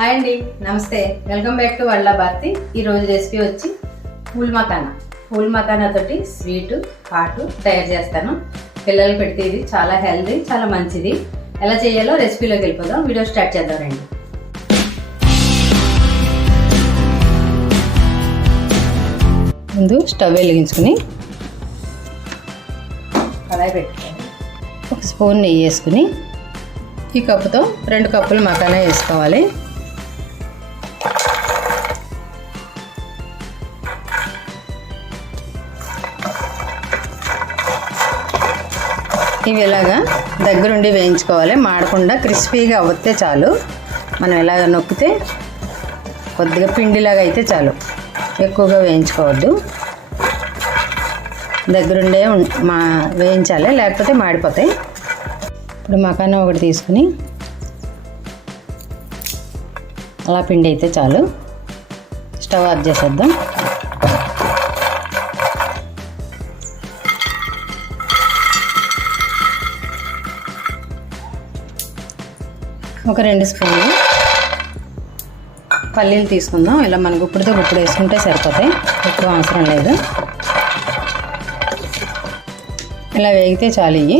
Hi అండి, నమస్తే. Welcome back to world Bharati. ఈరోజు రెసిపీ వచ్చి పూల్ మకానా తోటి స్వీట్ హాట్ తయారు చేస్తాను. పిల్లలు పెడితే ఇది చాలా హెల్దీ, చాలా మంచిది. ఎలా చేయాలో రెసిపీలోకి వెళ్ళిపోదాం. వీడియో స్టార్ట్ చేద్దాం రండి. ముందు స్టవ్ వెలిగించుకుని కడాయి పెట్టుకోవాలి. ఒక స్పూన్ నెయ్యి వేసుకుని ఈ కప్పుతో 2 కప్పులు మకానా వేసుకోవాలి. ఇవి ఇలాగా దగ్గరుండి వేయించుకోవాలి. మాడకుండా క్రిస్పీగా అవుతే చాలు. మనం ఇలాగ నొక్కితే కొద్దిగా పిండిలాగా అయితే చాలు, ఎక్కువగా వేయించుకోవద్దు. దగ్గరుండే వేయించాలి, లేకపోతే మాడిపోతాయి. ఇప్పుడు మకానా ఒకటి తీసుకుని అలా పిండి అయితే చాలు. స్టవ్ ఆఫ్ చేసేద్దాం. ఒక 2 స్పూన్లు పల్లీలు తీసుకుందాం. ఇలా మన గుప్పుడుతో గుప్పుడు వేసుకుంటే సరిపోతాయి, ఎక్కువ అవసరం లేదు. ఇలా వేగితే చాలు. ఇవి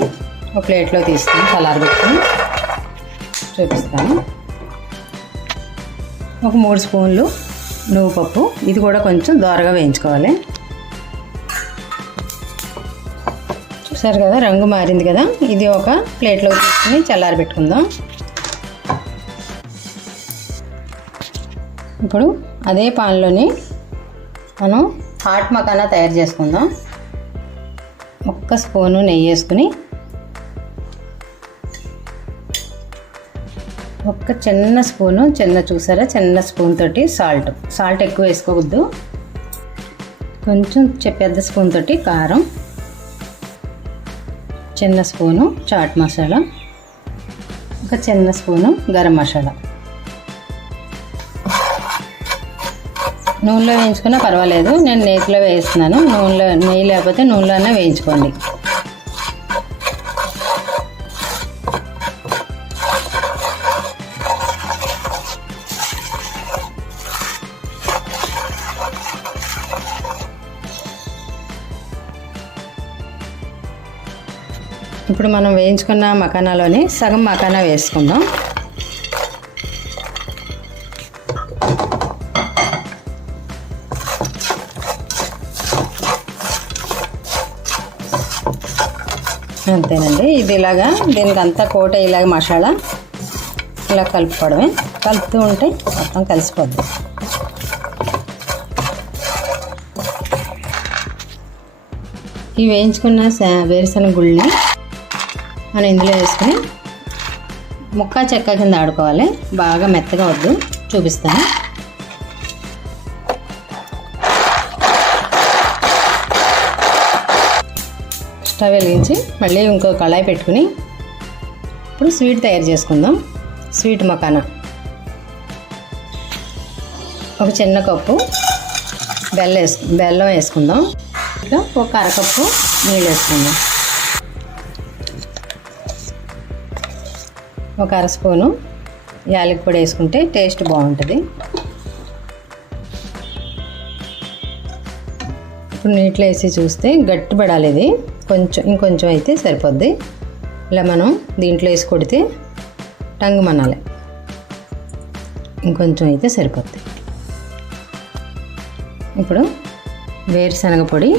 ఒక ప్లేట్లో తీసుకుని చల్లారబెట్టుకుని చూపిస్తాను. ఒక 3 స్పూన్లు నువ్వు పప్పు, ఇది కూడా కొంచెం దోరగా వేయించుకోవాలి. చూసారు కదా, రంగు మారింది కదా. ఇది ఒక ప్లేట్లో తీసుకుని చల్లారబెట్టుకుందాం. ఇప్పుడు అదే పాన్లోని మనం హాట్ మకానా తయారు చేసుకుందాం. 1 స్పూను నెయ్యి వేసుకుని ఒక చిన్న స్పూను, చూసారా, చిన్న స్పూన్ తోటి సాల్ట్ ఎక్కువ వేసుకోవద్దు. కొంచెం పెద్ద స్పూన్ తోటి కారం, చిన్న స్పూను చాట్ మసాలా, ఒక చిన్న స్పూను గరం మసాలా. నూనెలో వేయించుకున్నా పర్వాలేదు, నేను నేతిలో వేస్తున్నాను. నెయ్యి లేకపోతే నూనెలోనే వేయించుకోండి. ఇప్పుడు మనం వేయించుకున్న మకానాలోని సగం మకానా వేసుకుందాం. అంతేనండి. ఇది ఇలాగా దీనికి అంతా కోట ఇలాగ మసాలా ఇలా కలుపుకోవడమే. కలుపుతూ ఉంటే మొత్తం కలిసిపోద్ది. ఈ వేయించుకున్న వేరుశనగ గుళ్ళని మనం ఇందులో వేసుకుని ముక్క చెక్క కింద ఆడుకోవాలి. బాగా మెత్తగా వద్దు, చూపిస్తాను. స్టవ్ వెలిగించి మళ్ళీ ఇంకో కళాయి పెట్టుకుని ఇప్పుడు స్వీట్ తయారు చేసుకుందాం. స్వీట్ మకానా ఒక చిన్న కప్పు బెల్లం వేసుకుందాం. ఇంకా ఒక అరకప్పు నీళ్ళు వేసుకుందాం. ఒక 1 స్పూను యాలకి పొడి వేసుకుంటే టేస్ట్ బాగుంటుంది. ఇప్పుడు నీటిలో వేసి చూస్తే గట్టిపడాలి. ఇది ఇంకొంచెం అయితే సరిపోద్ది. ఇలా మనం దీంట్లో వేసి కొడితే టంగు మనాలి. ఇంకొంచెం అయితే సరిపోద్ది. ఇప్పుడు వేరుశనగ పొడి,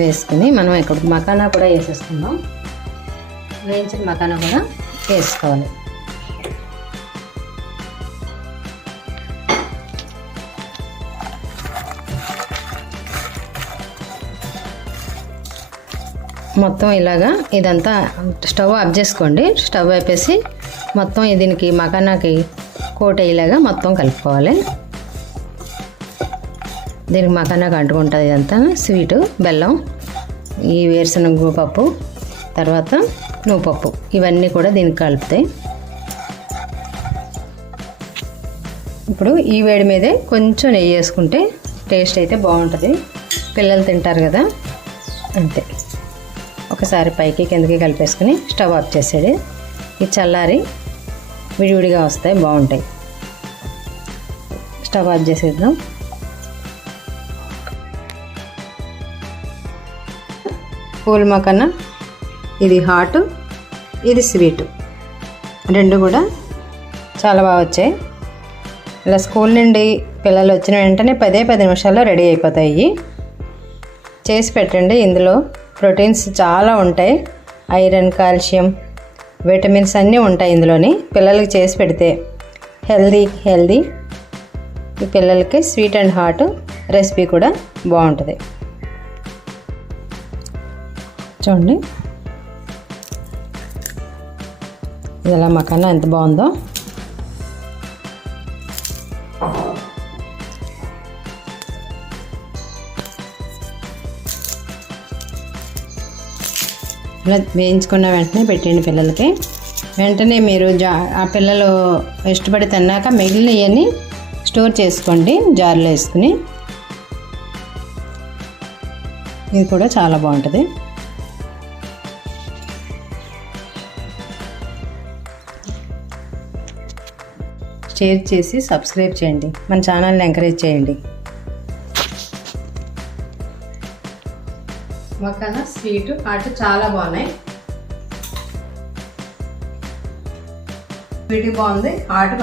వేసుకుని మనం ఇక్కడ మకానా కూడా వేసేసుకుందాం. వేయించిన మకానా కూడా వేసుకోవాలి. మొత్తం ఇలాగా ఇదంతా స్టవ్ ఆఫ్ చేసుకోండి. స్టవ్ ఆపేసి మొత్తం దీనికి మకానాకి కోట ఇలాగా మొత్తం కలుపుకోవాలి. దీనికి మకానాకి అంటుకుంటుంది. ఇదంతా స్వీటు, బెల్లం, ఈ వేరుశనగ పప్పు, తర్వాత నువ్వు పప్పు, ఇవన్నీ కూడా దీనికి కలుపుతాయి. ఇప్పుడు ఈ వేడి మీదే కొంచెం నెయ్యి వేసుకుంటే టేస్ట్ అయితే బాగుంటుంది. పిల్లలు తింటారు కదా, అంతే. ఒకసారి పైకి కిందకి కలిపేసుకుని స్టవ్ ఆఫ్ చేసేది. ఇది చల్లారి విడివిడిగా వస్తాయి, బాగుంటాయి. స్టవ్ ఆఫ్ చేసేద్దాం. పూల్ మకానా ఇది హాట్, ఇది స్వీట్, రెండు కూడా చాలా బాగా వచ్చాయి. ఇలా స్కూల్ నుండి పిల్లలు వచ్చిన వెంటనే 10 నిమిషాల్లో రెడీ అయిపోతాయి. చేసి పెట్టండి. ఇందులో ప్రోటీన్స్ చాలా ఉంటాయి, ఐరన్, కాల్షియం, విటమిన్స్ అన్నీ ఉంటాయి ఇందులోని. పిల్లలకి చేసి పెడితే హెల్దీ. ఈ పిల్లలకి స్వీట్ అండ్ హాట్ రెసిపీ కూడా బాగుంటుంది. చూడండి ఇలా మకానా ఎంత బాగుందో. ఇలా వేయించుకున్న వెంటనే పెట్టండి పిల్లలకి. వెంటనే మీరు ఆ పిల్లలు ఇష్టపడి తిన్నాక మిగిలినవన్నీ స్టోర్ చేసుకోండి జార్లో వేసుకుని. ఇది కూడా చాలా బాగుంటుంది. షేర్ చేసి సబ్స్క్రైబ్ చేయండి, మన ఛానల్ని ఎంకరేజ్ చేయండి. మకానా స్వీట్ హాట్ చాలా బాగున్నాయి. స్వీట్ బాగుంది,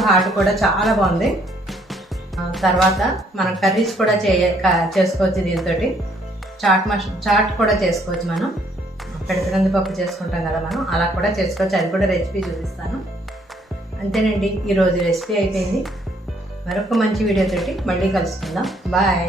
హాట్ కూడా చాలా బాగుంది. తర్వాత మనం కర్రీస్ కూడా చేసుకోవచ్చు దీంతో. చాట్ కూడా చేసుకోవచ్చు. మనం పెడతనంది పప్పు చేసుకుంటాం కదా మనం, అలా కూడా చేసుకోవచ్చు. అది కూడా రెసిపీ చూపిస్తాను. అంతేనండి, ఈరోజు రెసిపీ అయిపోయింది. మరొక మంచి వీడియోతోటి మళ్ళీ కలుసుకుందాం. బాయ్.